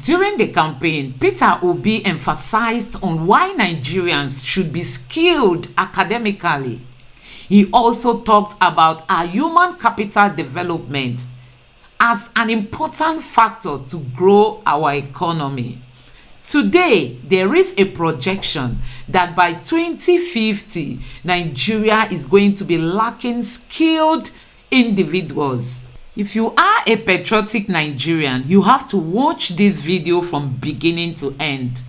During the campaign, Peter Obi emphasized on why Nigerians should be skilled academically. He also talked about our human capital development as an important factor to grow our economy. Today, there is a projection that by 2050, Nigeria is going to be lacking skilled individuals. If you are a patriotic Nigerian, you have to watch this video from beginning to end.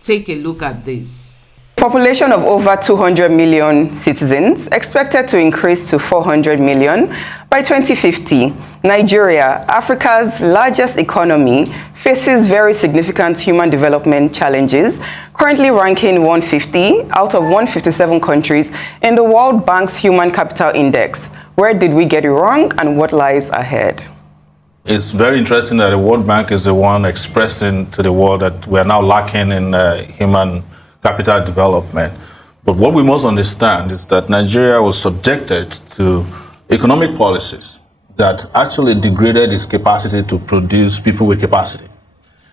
Take a look at this. Population of over 200 million citizens expected to increase to 400 million by 2050. Nigeria, Africa's largest economy, faces very significant human development challenges, currently ranking 150 out of 157 countries in the World Bank's Human Capital Index. Where did we get it wrong and what lies ahead? It's very interesting that the World Bank is the one expressing to the world that we are now lacking in human capital development. But what we must understand is that Nigeria was subjected to economic policies that actually degraded its capacity to produce people with capacity.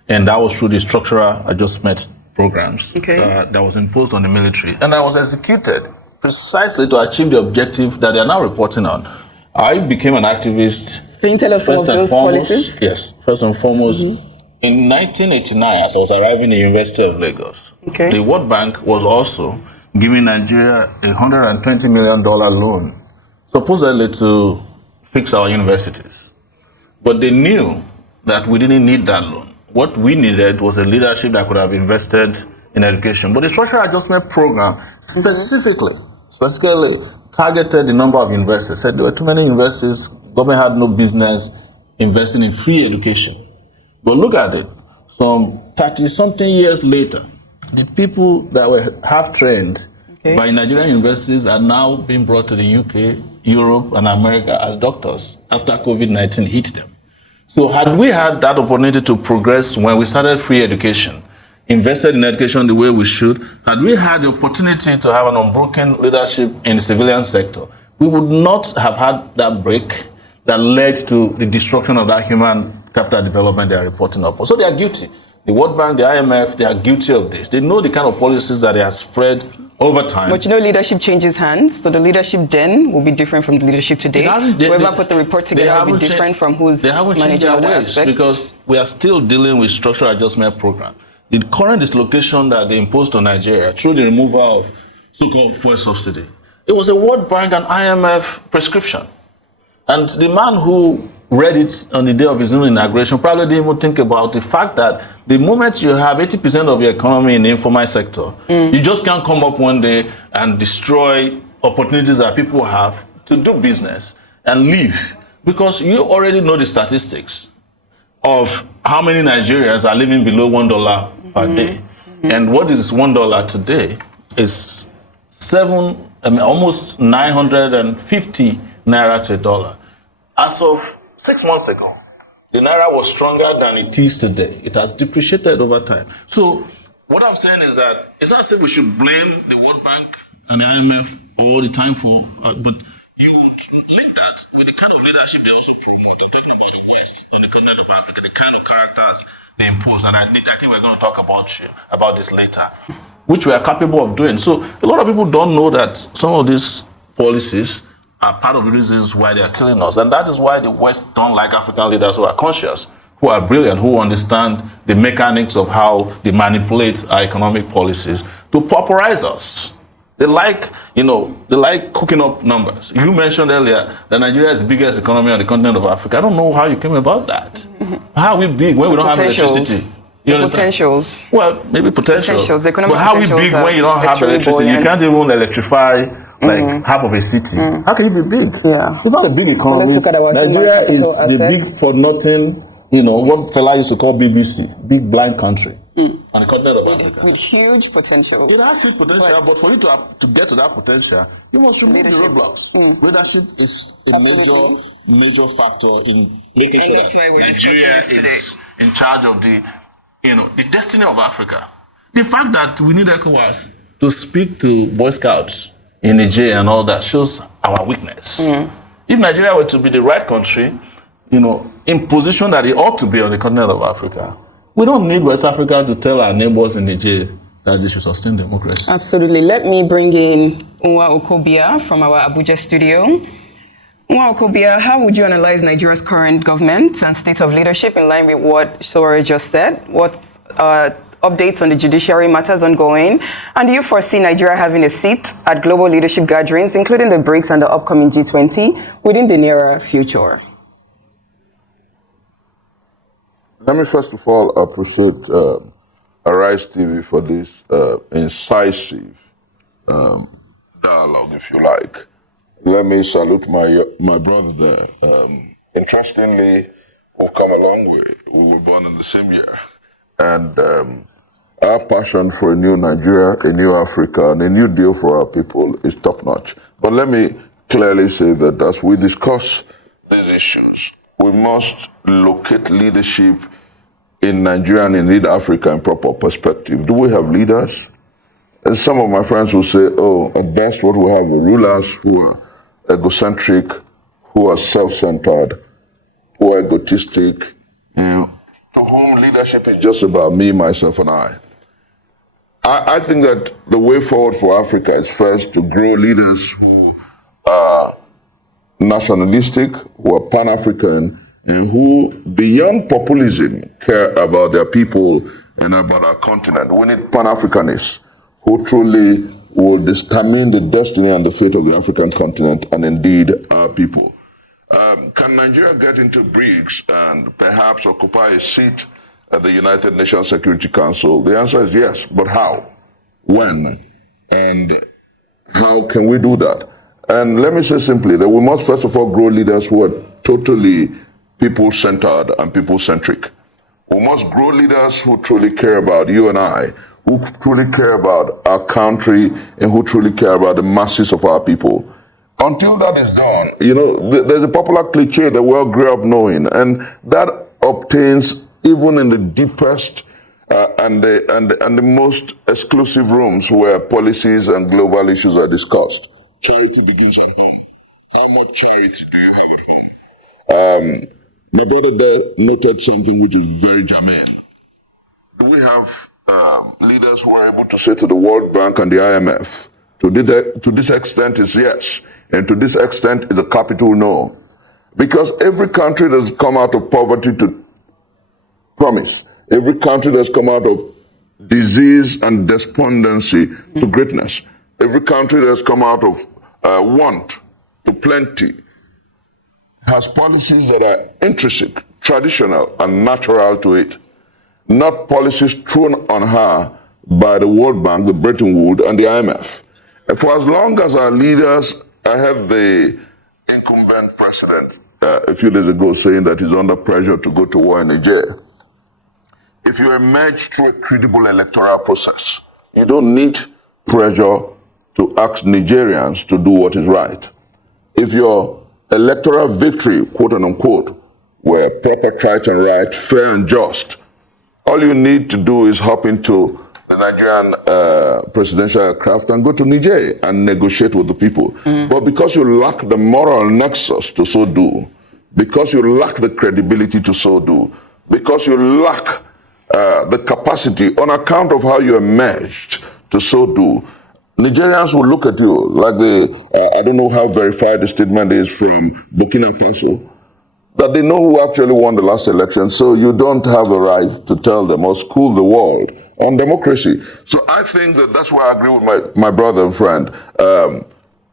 And that was through the structural adjustment programs that was imposed on the military. And that was executed precisely to achieve the objective that they are now reporting on. I became an activist. Can you tell us some of those policies? Yes, first and foremost, in 1989, as I was arriving at the University of Lagos, the World Bank was also giving Nigeria a $120 million loan, supposedly to fix our universities. But they knew that we didn't need that loan. What we needed was a leadership that could have invested in education. But the structural adjustment program specifically targeted the number of universities, said there were too many universities, government had no business investing in free education. But look at it, some 30-something years later, the people that were half-trained by Nigerian universities are now being brought to the UK, Europe, and America as doctors after COVID-19 hit them. So had we had that opportunity to progress when we started free education, invested in education the way we should, had we had the opportunity to have an unbroken leadership in the civilian sector, we would not have had that break that led to the destruction of that human capital development they are reporting upon. So they are guilty. The World Bank, the IMF, they are guilty of this. They know the kind of policies that they have spread over time. But you know, leadership changes hands, so the leadership then will be different from the leadership today. Whoever put the report together will be different from who's managing other aspects. Because we are still dealing with structural adjustment program. The current dislocation that they imposed on Nigeria through the removal of so-called fuel subsidy, it was a World Bank and IMF prescription. And the man who read it on the day of his own inauguration probably didn't even think about the fact that the moment you have 80% of your economy in the informal sector, you just can't come up one day and destroy opportunities that people have to do business and live. Because you already know the statistics of how many Nigerians are living below $1 per day. And what is $1 today is almost 950 naira to a dollar. As of 6 months ago, the naira was stronger than it is today. It has depreciated over time. So what I'm saying is that it's not as if we should blame the World Bank and the IMF all the time for, but you link that with the kind of leadership they also promote. I'm talking about the West and the continent of Africa, the kind of characters they impose, and I think we're going to talk about this later, which we are capable of doing. So a lot of people don't know that some of these policies are part of the reasons why they are killing us. And that is why the West don't like African leaders who are conscious, who are brilliant, who understand the mechanics of how they manipulate our economic policies to pauperize us. They like cooking up numbers. You mentioned earlier that Nigeria is the biggest economy on the continent of Africa. I don't know how you came about that. How are we big when we don't have electricity? You understand? Potentials. Well, maybe potentials. The economic but how are we big when you don't have electricity? You can't even electrify like half of a city. How can you be big? Yeah. It's not a big economy. Nigeria is the big for nothing, what fella used to call BBC, big blind country on the continent of Africa. With huge potential. It has huge potential, but for you to get to that potential, you must remove the roadblocks. Leadership is a major factor in making sure that Nigeria is in charge of the destiny of Africa. The fact that we need ECOWAS to speak to Boy Scouts in Niger and all that shows our weakness. If Nigeria were to be the right country, a in position that he ought to be on the continent of Africa. We don't need West Africa to tell our neighbors in Niger that they should sustain democracy. Absolutely. Let me bring in Nwa Okobia from our Abuja studio. Nwa Okobia, how would you analyze Nigeria's current government and state of leadership in line with what Sowore just said? What's updates on the judiciary matters ongoing? And do you foresee Nigeria having a seat at global leadership gatherings, including the BRICS and the upcoming G20, within the nearer future? Let me first of all appreciate Arise TV for this incisive dialogue, if you like. Let me salute my brother there. Interestingly, we've come a long way. We were born in the same year. And our passion for a new Nigeria, a new Africa, and a new deal for our people is top-notch. But let me clearly say that as we discuss these issues, we must locate leadership in Nigeria and indeed Africa in proper perspective. Do we have leaders? And some of my friends will say, oh, at best what we have are rulers who are egocentric, who are self-centered, who are egotistic, to whom leadership is just about me, myself, and I. I think that the way forward for Africa is first to grow leaders who are nationalistic, who are Pan-African, and who, beyond populism, care about their people and about our continent. We need Pan-Africanists who truly will determine the destiny and the fate of the African continent and indeed our people. Can Nigeria get into BRICS and perhaps occupy a seat at the United Nations Security Council? The answer is yes, but how? When? And how can we do that? And let me say simply that we must first of all grow leaders who are totally people-centered and people-centric. We must grow leaders who truly care about you and I, who truly care about our country, and who truly care about the masses of our people. Until that is done, you know, there's a popular cliche that we all grew up knowing, and that obtains even in the deepest and the most exclusive rooms where policies and global issues are discussed. Charity begins at home. How much charity do you have at home? My brother there noted something which is very germane. Do we have leaders who are able to say to the World Bank and the IMF, to this extent is yes, and to this extent is a capital no? Because every country that's come out of poverty to promise, every country that's come out of disease and despondency to greatness, every country that's come out of want to plenty, has policies that are intrinsic, traditional, and natural to it. Not policies thrown on her by the World Bank, the Bretton Woods, and the IMF. And for as long as our leaders, I had the incumbent president a few days ago saying that he's under pressure to go to war in Niger. If you emerge through a credible electoral process, you don't need pressure to ask Nigerians to do what is right. If your electoral victory, quote unquote, were proper, trite, and right, fair and just, all you need to do is hop into the Nigerian presidential aircraft and go to Niger and negotiate with the people. But because you lack the moral nexus to so do, because you lack the credibility to so do, because you lack the capacity on account of how you emerged to so do, Nigerians will look at you like I don't know how verified the statement is from Burkina Faso, that they know who actually won the last election, so you don't have the right to tell them or school the world on democracy. So I think that that's why I agree with my brother and friend.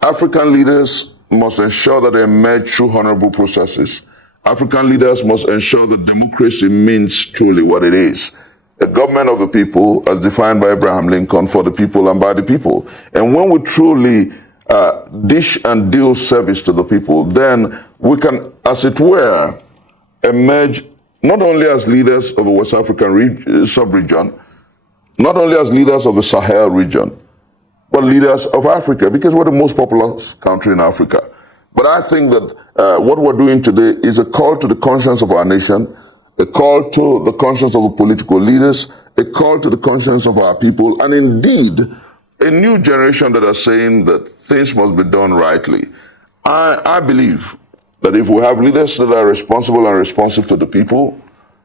African leaders must ensure that they emerge through honorable processes. African leaders must ensure that democracy means truly what it is. A government of the people, as defined by Abraham Lincoln, for the people and by the people. And when we truly dish and deal service to the people, then we can, as it were, emerge not only as leaders of the West African sub-region, not only as leaders of the Sahel region, but leaders of Africa, because we're the most populous country in Africa. But I think that what we're doing today is a call to the conscience of our nation, a call to the conscience of the political leaders, a call to the conscience of our people, and indeed, a new generation that are saying that things must be done rightly. I believe that if we have leaders that are responsible and responsive to the people,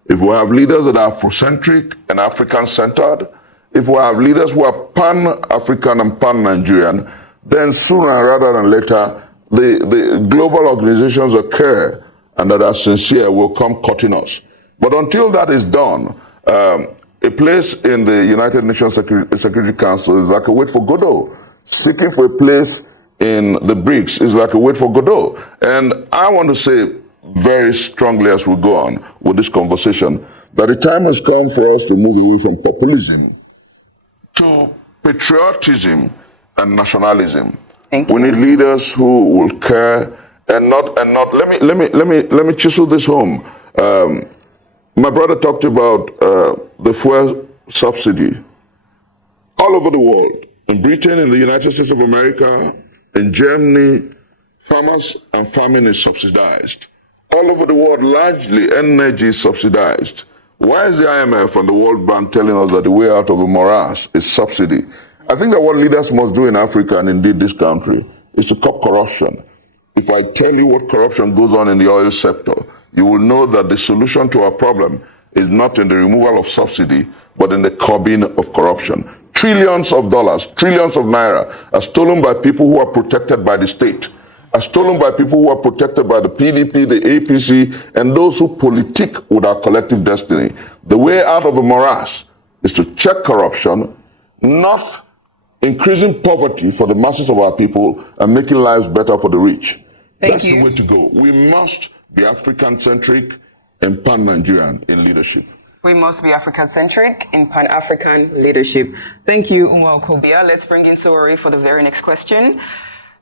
if we have leaders that are Afrocentric and African-centered, if we have leaders who are pan-African and pan-Nigerian, then sooner rather than later, the global organizations that care and that are sincere will come cutting us. But until that is done, a place in the United Nations Security Council is like a wait for Godot. Seeking for a place in the BRICS is like a wait for Godot. And I want to say very strongly as we go on with this conversation that the time has come for us to move away from populism to patriotism and nationalism. We need leaders who will care and not. Let me chisel this home. My brother talked about the fuel subsidy. All over the world, in Britain, in the United States of America, in Germany, farmers and farming is subsidized. All over the world, largely energy is subsidized. Why is the IMF and the World Bank telling us that the way out of the morass is subsidy? I think that what leaders must do in Africa and indeed this country is to curb corruption. If I tell you what corruption goes on in the oil sector, you will know that the solution to our problem is not in the removal of subsidy, but in the curbing of corruption. Trillions of dollars, trillions of naira are stolen by people who are protected by the state, are stolen by people who are protected by the PDP, the APC, and those who politic with our collective destiny. The way out of the morass is to check corruption, not increasing poverty for the masses of our people and making lives better for the rich. That's the way to go. We must be African-centric and pan-Nigerian in leadership. We must be African-centric in Pan-African leadership. Thank you, Umar Kobia. Let's bring in Sowore for the very next question.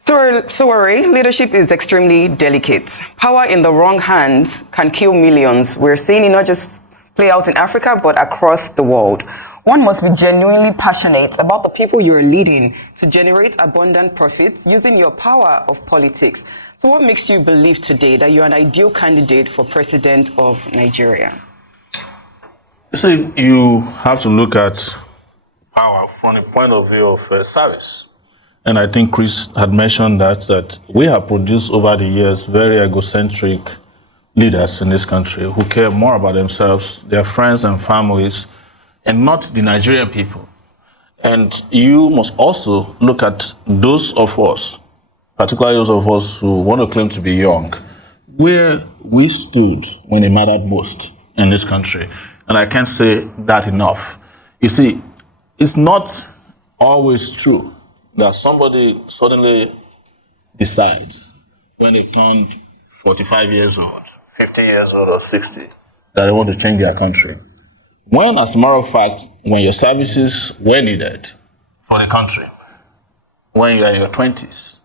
Sowore, leadership is extremely delicate. Power in the wrong hands can kill millions. We're seeing it not just play out in Africa, but across the world. One must be genuinely passionate about the people you're leading to generate abundant profits using your power of politics. So what makes you believe today that you're an ideal candidate for president of Nigeria? So you have to look at power from the point of view of service. And I think Chris had mentioned that we have produced over the years very egocentric leaders in this country who care more about themselves, their friends and families, and not the Nigerian people. And you must also look at those of us, particularly those of us who want to claim to be young, where we stood when it mattered most in this country. And I can't say that enough. You see, it's not always true that somebody suddenly decides when they turn 45 years old, 50 years old, or 60, that they want to change their country. When, as a matter of fact, when your services were needed for the country, when you are in your 20s,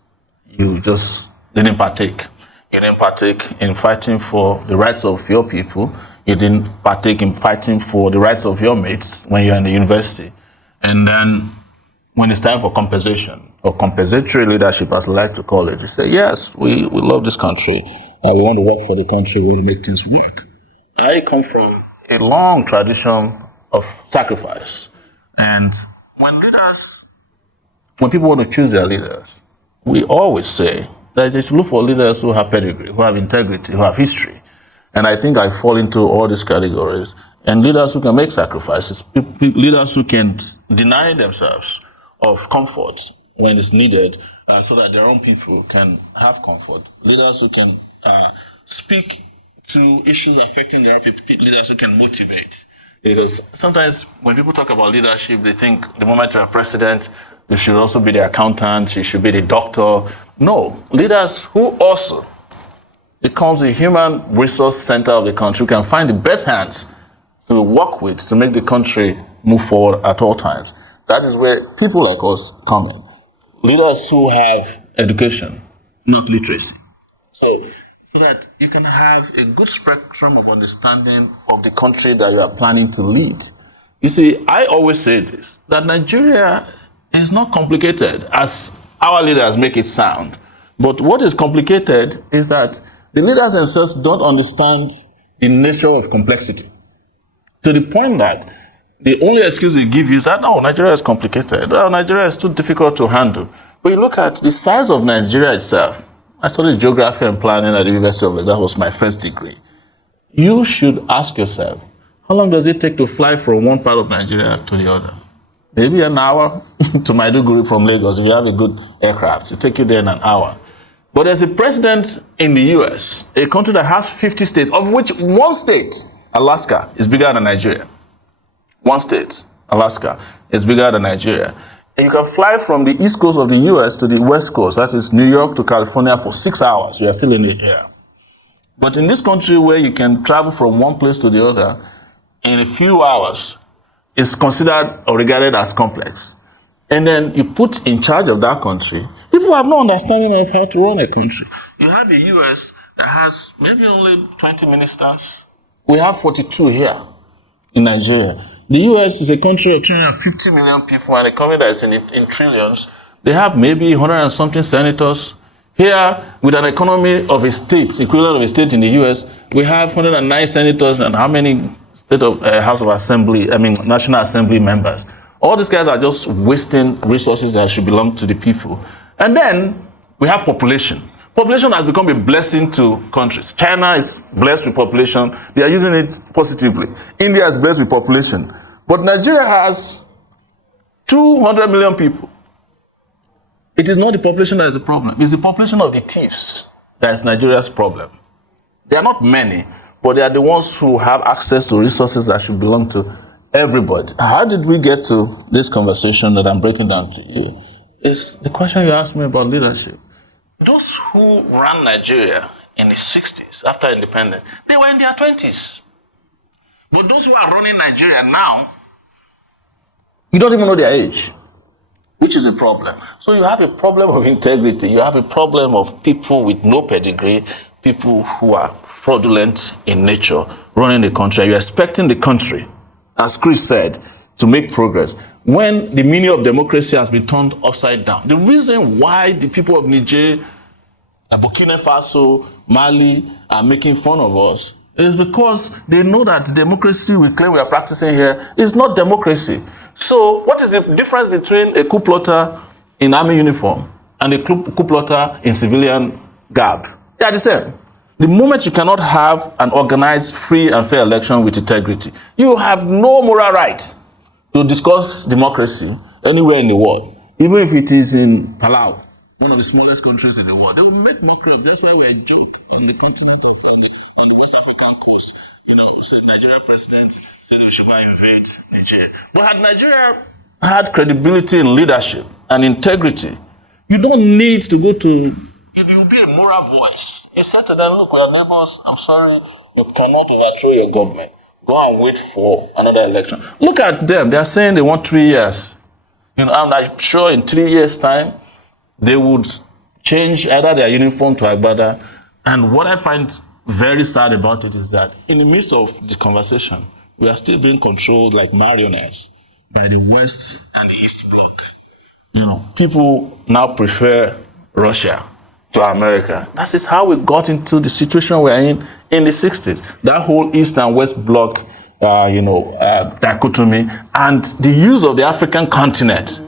you just didn't partake. You didn't partake in fighting for the rights of your people. You didn't partake in fighting for the rights of your mates when you're in the university. And then when it's time for compensation, or compensatory leadership, as I like to call it, you say, yes, we love this country, and we want to work for the country, we want to make things work. I come from a long tradition of sacrifice. And when people want to choose their leaders, we always say that they should look for leaders who have pedigree, who have integrity, who have history. And I think I fall into all these categories. And leaders who can make sacrifices, leaders who can deny themselves of comfort when it's needed, so that their own people can have comfort. Leaders who can speak to issues affecting their people, leaders who can motivate. Because sometimes when people talk about leadership, they think the moment you're a president, you should also be the accountant, you should be the doctor. No, leaders who also becomes the human resource center of the country, who can find the best hands to work with to make the country move forward at all times. That is where people like us come in. Leaders who have education, not literacy. So that you can have a good spectrum of understanding of the country that you are planning to lead. You see, I always say this, that Nigeria is not complicated as our leaders make it sound. But what is complicated is that the leaders themselves don't understand the nature of complexity. To the point that the only excuse they give you is that, no, Nigeria is complicated. No, Nigeria is too difficult to handle. But you look at the size of Nigeria itself, I studied geography and planning at the University of Lagos. That was my first degree. You should ask yourself, how long does it take to fly from one part of Nigeria to the other? Maybe an hour to Maiduguri from Lagos. If you have a good aircraft, it'll take you there in an hour. But there's a president in the US, a country that has 50 states, of which one state, Alaska, is bigger than Nigeria. One state, Alaska, is bigger than Nigeria. And you can fly from the east coast of the US to the west coast, that is New York to California, for 6 hours. You are still in the air. But in this country where you can travel from one place to the other in a few hours, is considered or regarded as complex. And then you put in charge of that country, people have no understanding of how to run a country. You have a US that has maybe only 20 ministers. We have 42 here in Nigeria. The US is a country of 350 million people and a country that is in trillions. They have maybe 100 and something senators. Here, with an economy of a state, equivalent of a state in the US, we have 109 senators and how many House of Assembly, National Assembly members. All these guys are just wasting resources that should belong to the people. And then we have population. Population has become a blessing to countries. China is blessed with population. They are using it positively. India is blessed with population. But Nigeria has 200 million people. It is not the population that is the problem. It's the population of the thieves that is Nigeria's problem. They are not many, but they are the ones who have access to resources that should belong to everybody. How did we get to this conversation that I'm breaking down to you? It's the question you asked me about leadership. Those who ran Nigeria in the 60s, after independence, they were in their 20s. But those who are running Nigeria now, you don't even know their age, which is a problem. So you have a problem of integrity. You have a problem of people with no pedigree, people who are fraudulent in nature, running the country. You're expecting the country, as Chris said, to make progress when the meaning of democracy has been turned upside down. The reason why the people of Niger, Burkina Faso, Mali are making fun of us is because they know that the democracy we claim we are practicing here is not democracy. So what is the difference between a coup plotter in army uniform and a coup plotter in civilian garb? They are the same. The moment you cannot have an organized, free and fair election with integrity, you have no moral right to discuss democracy anywhere in the world, even if it is in Palau, one of the smallest countries in the world. They will make mockery of. That's why we're a joke on the continent of on the West African coast. You know, so Nigerian president said we should invade Nigeria. But had Nigeria had credibility in leadership and integrity, you don't need to go to. You'll be a moral voice. You said to them, look, your neighbors, I'm sorry, you cannot overthrow your government. Go and wait for another election. Look at them. They are saying they want 3 years. You know, I'm sure in 3 years' time, they would change either their uniform to Agbada. And what I find very sad about it is that in the midst of the conversation, we are still being controlled like marionettes by the West and the East Bloc. You know, people now prefer Russia to America. That is how we got into the situation we're in the 60s. That whole East and West Bloc, dichotomy, and the use of the African continent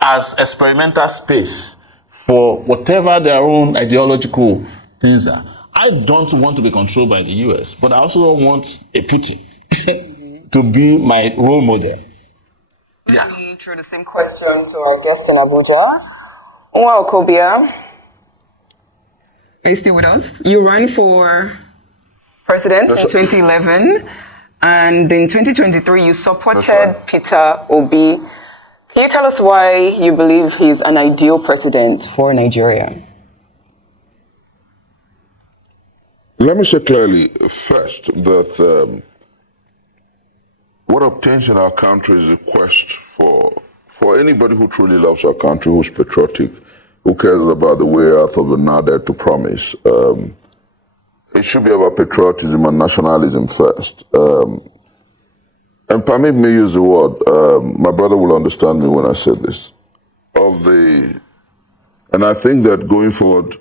as experimental space for whatever their own ideological things are. I don't want to be controlled by the US, but I also don't want a Putin to be my role model. Yeah. Through the same question to our guest in Abuja. Nwa Okobia, are you still with us? You ran for president in 2011, and in 2023 you supported Peter Obi. Can you tell us why you believe he's an ideal president for Nigeria? Let me say clearly first that what obtains in our country is a quest for anybody who truly loves our country, who's patriotic, who cares about the way earth of the now there to promise. It should be about patriotism and nationalism first. And permit me use the word, my brother will understand me when I say this, and I think that going forward,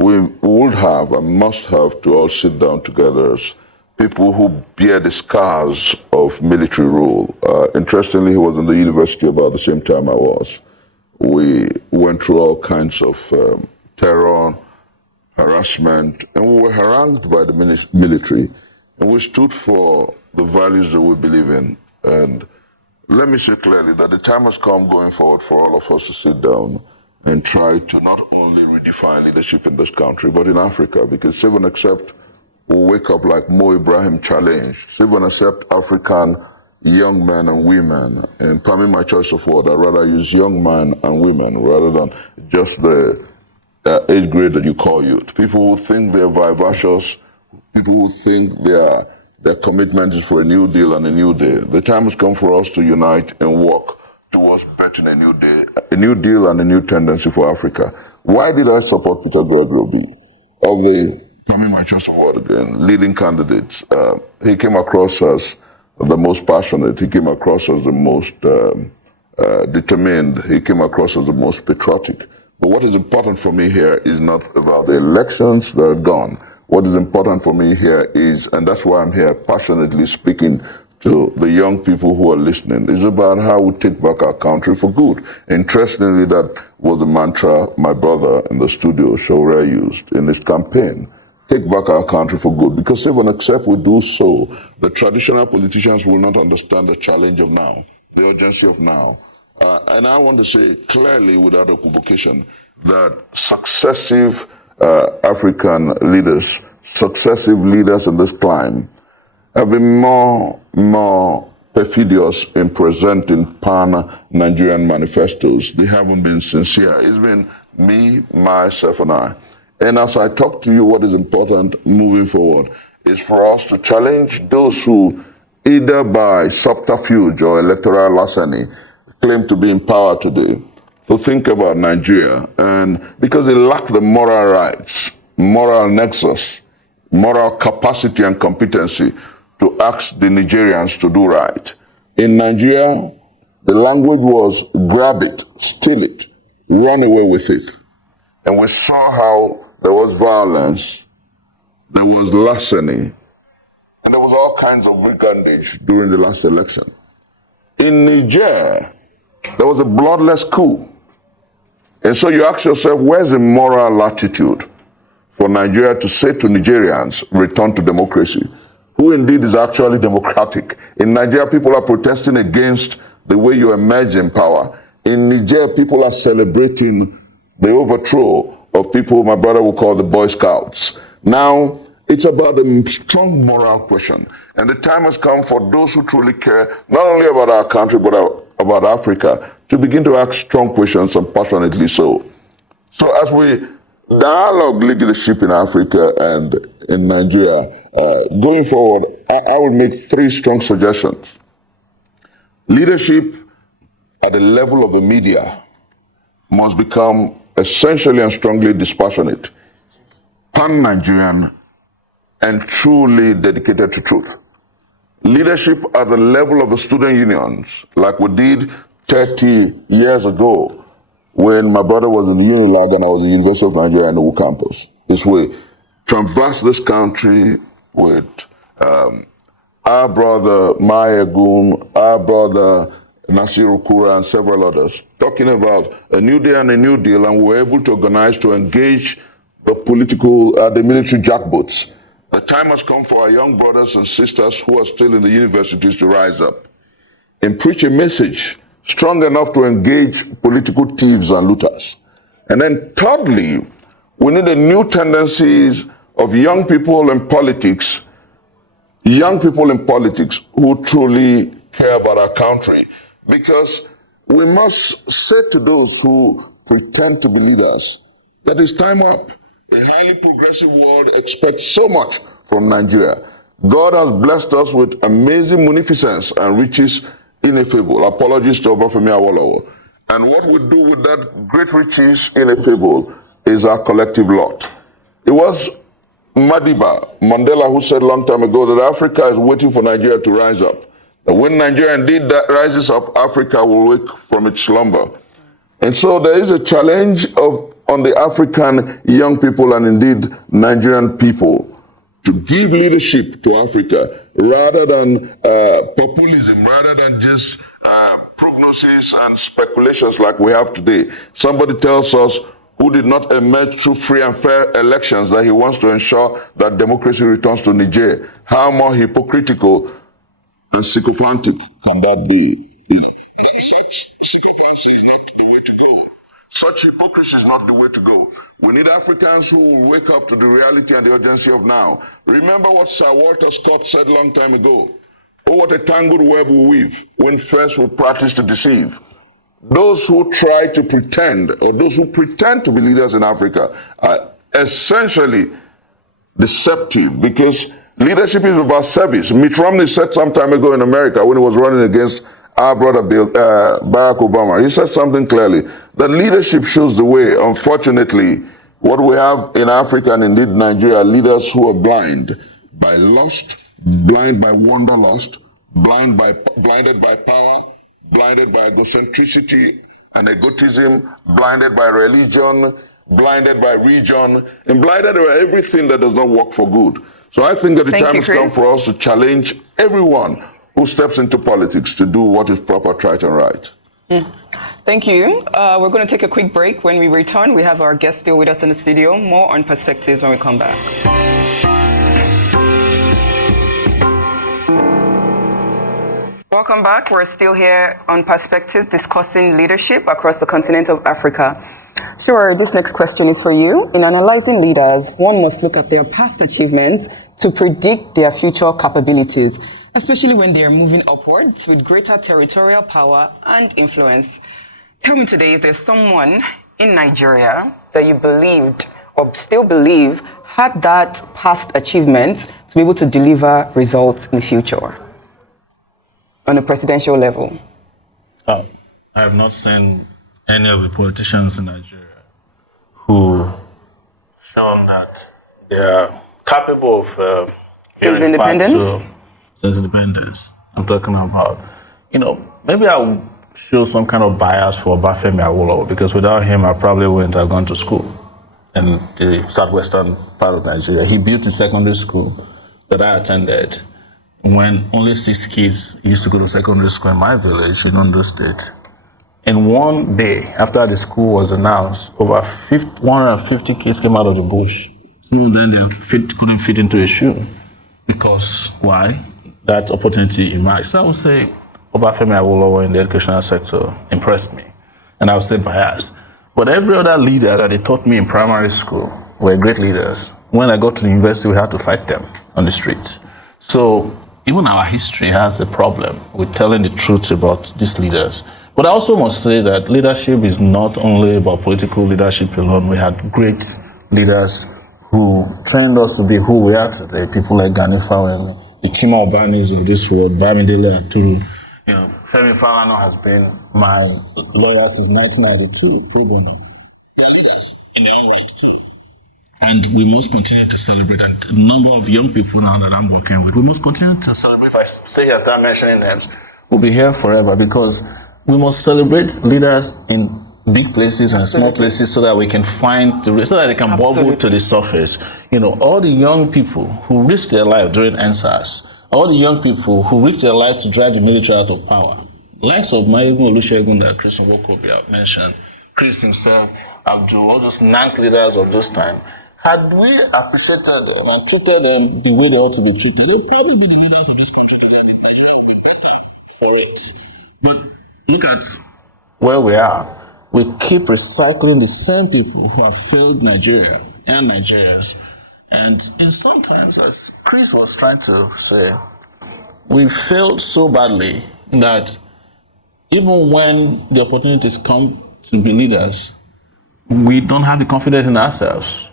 we would have and must have to all sit down together as people who bear the scars of military rule. Interestingly, he was in the university about the same time I was. We went through all kinds of terror, harassment, and we were harangued by the military, and we stood for the values that we believe in. And let me say clearly that the time has come going forward for all of us to sit down and try to not only redefine leadership in this country, but in Africa, because Save and Accept will wake up like Mo Ibrahim challenge. Save and Accept African young men and women, and permit my choice of word, I'd rather use young men and women rather than just the age grade that you call youth. People who think they're vivacious, people who think their commitment is for a new deal and a new day. The time has come for us to unite and work towards betting a new day, a new deal and a new tendency for Africa. Why did I support Peter Obi? Of the, permit my choice of word again, leading candidates, he came across as the most passionate, he came across as the most determined, he came across as the most patriotic. But what is important for me here is not about the elections that are gone. What is important for me here is, and that's why I'm here passionately speaking to the young people who are listening, is about how we take back our country for good. Interestingly, that was the mantra my brother in the studio, Sowore, used in his campaign. Take back our country for good. Because if and except we do so, the traditional politicians will not understand the challenge of now, the urgency of now. And I want to say clearly, without equivocation, that successive African leaders, successive leaders in this climb, have been more perfidious in presenting pan-Nigerian manifestos. They haven't been sincere. It's been me, myself, and I. And as I talk to you, what is important moving forward is for us to challenge those who, either by subterfuge or electoral larceny, claim to be in power today, to think about Nigeria, and because they lack the moral rights, moral nexus, moral capacity and competency to ask the Nigerians to do right. In Nigeria, the language was grab it, steal it, run away with it. And we saw how there was violence, there was larceny, and there was all kinds of brigandage during the last election. In Niger, there was a bloodless coup. And so you ask yourself, where's the moral latitude for Nigeria to say to Nigerians, return to democracy? Who indeed is actually democratic? In Nigeria, people are protesting against the way you emerge in power. In Niger, people are celebrating the overthrow of people my brother will call the Boy Scouts. Now, it's about a strong moral question. And the time has come for those who truly care, not only about our country, but about Africa, to begin to ask strong questions, and passionately so. So as we dialogue leadership in Africa and in Nigeria, going forward, I will make 3 strong suggestions. Leadership at the level of the media must become essentially and strongly dispassionate, pan-Nigerian, and truly dedicated to truth. Leadership at the level of the student unions, like we did 30 years ago when my brother was in the Unilag and I was in the University of Nigeria in the Wu campus. Is we traverse this country with our brother Maya Goon, our brother Nasiru Kura, and several others, talking about a new day and a new deal, and we were able to organize to engage the the military jackbots. The time has come for our young brothers and sisters who are still in the universities to rise up and preach a message strong enough to engage political thieves and looters. And then thirdly, we need a new tendencies of young people in politics who truly care about our country. Because we must say to those who pretend to be leaders that it's time up. A highly progressive world expects so much from Nigeria. God has blessed us with amazing munificence and riches ineffable. Apologies to Obafemi Awolowo. And what we do with that great riches ineffable is our collective lot. It was Madiba, Mandela, who said a long time ago that Africa is waiting for Nigeria to rise up. That when Nigeria indeed rises up, Africa will wake from its slumber. And so there is a challenge on the African young people and indeed Nigerian people to give leadership to Africa rather than populism, rather than just prognosis and speculations like we have today. Somebody tells us who did not emerge through free and fair elections that he wants to ensure that democracy returns to Niger. How more hypocritical and sycophantic can that be? Such sycophancy is not the way to go. Such hypocrisy is not the way to go. We need Africans who will wake up to the reality and the urgency of now. Remember what Sir Walter Scott said long time ago. Oh, what a tangled web we weave when first we practice to deceive. Those who try to pretend, or those who pretend to be leaders in Africa, are essentially deceptive, because leadership is about service. Mitt Romney said some time ago in America when he was running against our brother Barack Obama, he said something clearly, that leadership shows the way. Unfortunately, what we have in Africa and indeed Nigeria are leaders who are blind by lust, blind by wanderlust, blinded by power, blinded by egocentricity and egotism, blinded by religion, blinded by region, and blinded by everything that does not work for good. So I think that the time has come for us to challenge everyone who steps into politics to do what is proper, right, and right. Thank you. We're going to take a quick break. When we return, we have our guest still with us in the studio. More on Perspectives when we come back. Welcome back. We're still here on Perspectives discussing leadership across the continent of Africa. Sure, this next question is for you. In analyzing leaders, one must look at their past achievements to predict their future capabilities, especially when they are moving upwards with greater territorial power and influence. Tell me today if there's someone in Nigeria that you believed or still believe had that past achievement to be able to deliver results in the future on a presidential level. I have not seen any of the politicians in Nigeria who shown that they are capable of independence. Since independence. I'm talking about, maybe I would show some kind of bias for Obafemi Awolowo, because without him, I probably wouldn't have gone to school in the southwestern part of Nigeria. He built a secondary school that I attended when only 6 kids used to go to secondary school in my village in Ondo State. In one day, after the school was announced, over 150 kids came out of the bush. Some of them couldn't fit into a shoe. Because why? That opportunity emerged. So I would say Obafemi Awolowo in the educational sector impressed me. And I would say biased. But every other leader that they taught me in primary school were great leaders. When I got to the university, we had to fight them on the street. So even our history has a problem with telling the truth about these leaders. But I also must say that leadership is not only about political leadership alone. We had great leaders who trained us to be who we are today. People like Gani Fawemi, the Chima Obanis of this world, Bamidele Aturu. Femi Falana has been my lawyer since 1992. They are leaders in their own right too. And we must continue to celebrate. And a number of young people now that I'm working with, we must continue to celebrate. If I say and start mentioning names, we'll be here forever, because we must celebrate leaders in big places and small places so that we can find so that they can bubble to the surface. All the young people who risked their life during NSAS, all the young people who risked their life to drive the military out of power, likes of Mayegun Olusegun that Chris Owokobi mentioned, Chris himself, Abdul, all those nice leaders of those time, had we appreciated them and treated them the way they ought to be treated, they'd probably be the leaders of this country for it. But look at where we are. We keep recycling the same people who have failed Nigeria and Nigerians. And in some terms, as Chris was trying to say, we failed so badly that even when the opportunities come to be leaders, we don't have the confidence in ourselves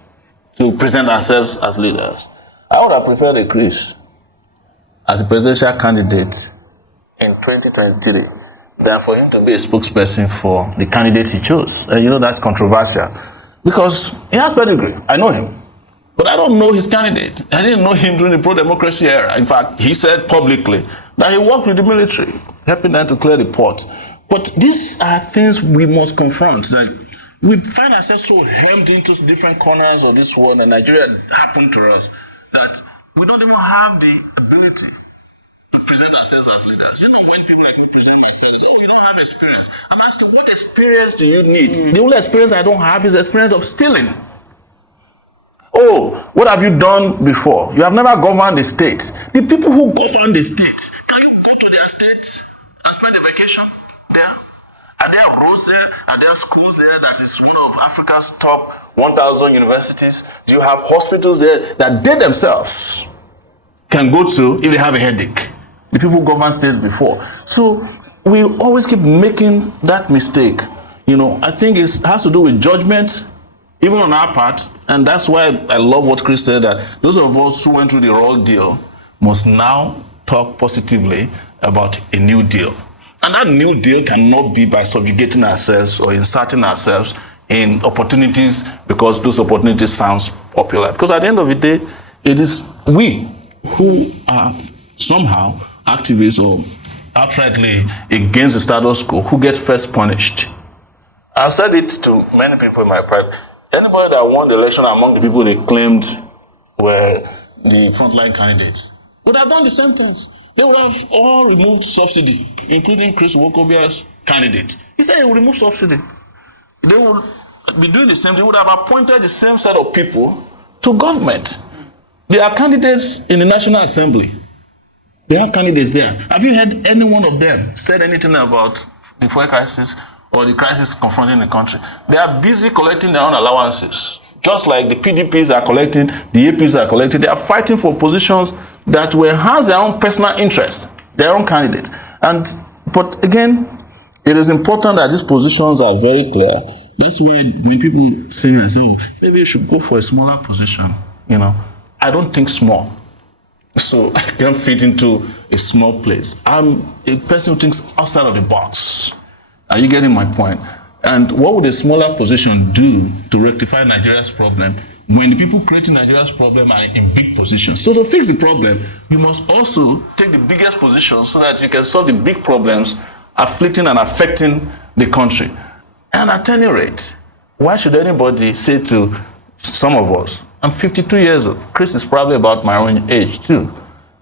to present ourselves as leaders. I would have preferred a Chris as a presidential candidate in 2023 than for him to be a spokesperson for the candidate he chose. And that's controversial because he has pedigree. I know him, but I don't know his candidate. I didn't know him during the pro-democracy era. In fact, he said publicly that he worked with the military, helping them to clear the port. But these are things we must confront. That we find ourselves so hemmed into different corners of this world, and Nigeria happened to us, that we don't even have the ability we present ourselves as leaders. You know, when people like me present myself, say, oh, you don't have experience. I'm asking, what experience do you need? The only experience I don't have is the experience of stealing. Oh, what have you done before? You have never governed the state. The people who govern the state, can you go to their states and spend a vacation there? Are there roads there? Are there schools there that is one of Africa's top 1,000 universities? Do you have hospitals there that they themselves can go to if they have a headache? The people who govern states before. So we always keep making that mistake. You know, I think it has to do with judgment, even on our part, and that's why I love what Chris said, that those of us who went through the raw deal must now talk positively about a new deal. And that new deal cannot be by subjugating ourselves or inserting ourselves in opportunities because those opportunities sounds popular. Because at the end of the day, it is we who are somehow activists or outrightly against the status quo who get first punished. I've said it to many people in my private. Anybody that won the election among the people they claimed were the frontline candidates would have done the same things. They would have all removed subsidy, including Chris Wokobia's candidate. He said he would remove subsidy. They would be doing the same. They would have appointed the same set of people to government. There are candidates in the National Assembly. They have candidates there. Have you heard any one of them said anything about the fuel crisis or the crisis confronting the country? They are busy collecting their own allowances. Just like the PDPs are collecting, the APs are collecting. They are fighting for positions that will have their own personal interest, their own candidates. But again, it is important that these positions are very clear. That's why when people say, maybe you should go for a smaller position, you know, I don't think small. So I can't fit into a small place. I'm a person who thinks outside of the box. Are you getting my point? And what would a smaller position do to rectify Nigeria's problem when the people creating Nigeria's problem are in big positions? So to fix the problem, you must also take the biggest position so that you can solve the big problems afflicting and affecting the country. And at any rate, why should anybody say to some of us, I'm 52 years old, Chris is probably about my own age too,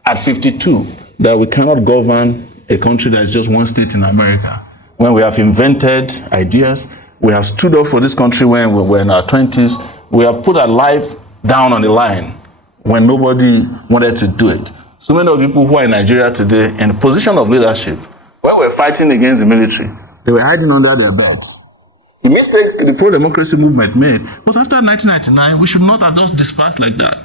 at 52, that we cannot govern a country that is just one state in America. When we have invented ideas, we have stood up for this country when we were in our 20s, we have put our life down on the line when nobody wanted to do it. So many of the people who are in Nigeria today in a position of leadership, when we're fighting against the military, they were hiding under their beds. The mistake the pro-democracy movement made was after 1999, we should not have just dispersed like that.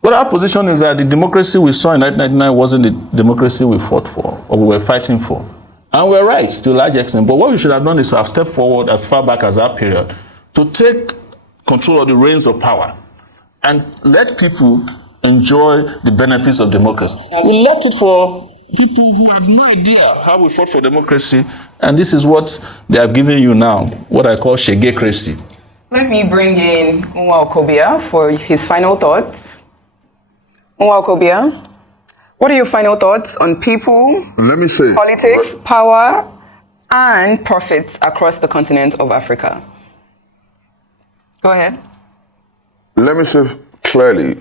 But our position is that the democracy we saw in 1999 wasn't the democracy we fought for or we were fighting for. And we're right to a large extent. But what we should have done is to have stepped forward as far back as that period to take control of the reins of power and let people enjoy the benefits of democracy. We left it for people who have no idea how we fought for democracy, and this is what they are giving you now, what I call shegecracy. Let me bring in Nwa Okobia for his final thoughts. Nwa Okobia, what are your final thoughts on people, politics, power, and profits across the continent of Africa? Go ahead. Let me say clearly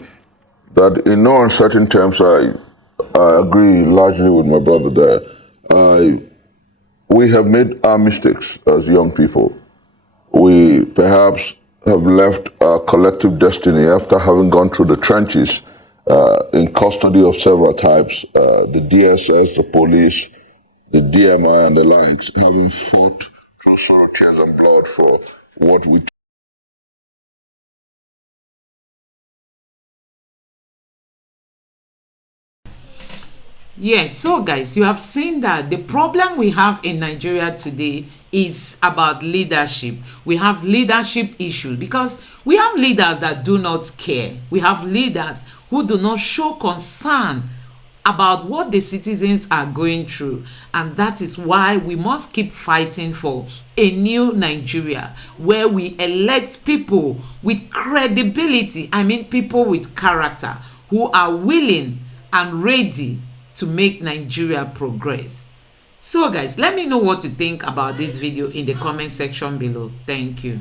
that in no uncertain terms, I agree largely with my brother there. We have made our mistakes as young people. We perhaps have left our collective destiny after having gone through the trenches in custody of several types, the DSS, the police, the DMI, and the likes, having fought through sorrow, tears, and blood for what we Yes, so guys, you have seen that the problem we have in Nigeria today is about leadership. We have leadership issues because we have leaders that do not care. We have leaders who do not show concern about what the citizens are going through, and that is why we must keep fighting for a new Nigeria where we elect people with credibility. I mean people with character who are willing and ready to make Nigeria progress. So guys, let me know what you think about this video in the comment section below. Thank you.